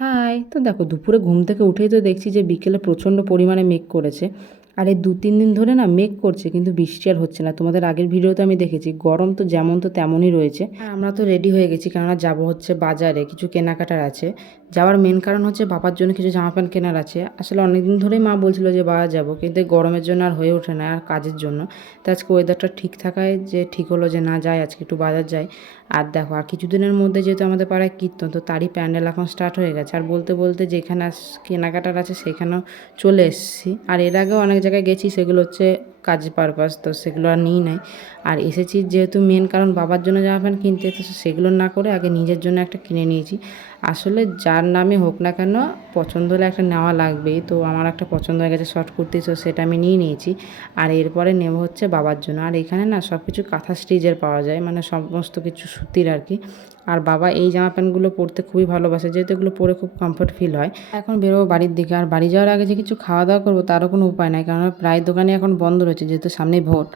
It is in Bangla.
হাই! তো দেখো দুপুরে ঘুম থেকে উঠেই তো দেখছি যে বিকেলে প্রচণ্ড পরিমাণে মেঘ করেছে। আর এই ২-৩ দিন ধরে না মেঘ করছে কিন্তু বৃষ্টি আর হচ্ছে না। তোমাদের আগের ভিডিওতে আমি দেখেছি গরম তো যেমন তো তেমনই রয়েছে। আর আমরা তো রেডি হয়ে গেছি কেননা যাবো হচ্ছে বাজারে, কিছু কেনাকাটার আছে। যাওয়ার মেন কারণ হচ্ছে বাবার জন্য কিছু জামা প্যান্ট কেনার আছে। আসলে অনেকদিন ধরেই মা বলছিল যে বাজার যাবো, কিন্তু এই গরমের জন্য আর হয়ে ওঠে না আর কাজের জন্য। তো আজকে ওয়েদারটা ঠিক থাকায় যে ঠিক হলো যে না যাই আজকে একটু বাজার যাই। আর দেখো আর কিছুদিনের মধ্যে যেহেতু আমাদের পাড়ায় কীর্তন, তো তারই প্যান্ডেল এখন স্টার্ট হয়ে গেছে। আর বলতে বলতে যেখানে কেনাকাটার আছে সেখানেও চলে এসেছি। আর এর আগেও অনেক জায়গায় গেছি, সেগুলো হচ্ছে কাজ পারপাস, তো সেগুলো আর নিই নাই। আর এসেছি যেহেতু মেন কারণ বাবার জন্য জামা প্যান্ট কিনতে, তো সেগুলো না করে আগে নিজের জন্য একটা কিনে নিয়েছি। আসলে যার নামে হোক না কেন পছন্দ হলে একটা নেওয়া লাগবেই। তো আমার একটা পছন্দ হয়ে গেছে শর্ট কুর্তি, তো সেটা আমি নিয়ে নিয়েছি। আর এরপরে নেব হচ্ছে বাবার জন্য। আর এখানে না সব কিছু কাঁথা স্টিচের পাওয়া যায়, মানে সমস্ত কিছু সুতির আর কি। আর বাবা এই জামা প্যান্টগুলো পরতে খুবই ভালোবাসে, যেহেতু এগুলো পরে খুব কমফোর্ট ফিল হয়। এখন বেরোবো বাড়ির দিকে। আর বাড়ি যাওয়ার আগে যে কিছু খাওয়া দাওয়া করবো তারও কোনো উপায় নাই, কারণ প্রায় দোকানে এখন বন্ধ রয়েছে যেহেতু সামনেই ভোট।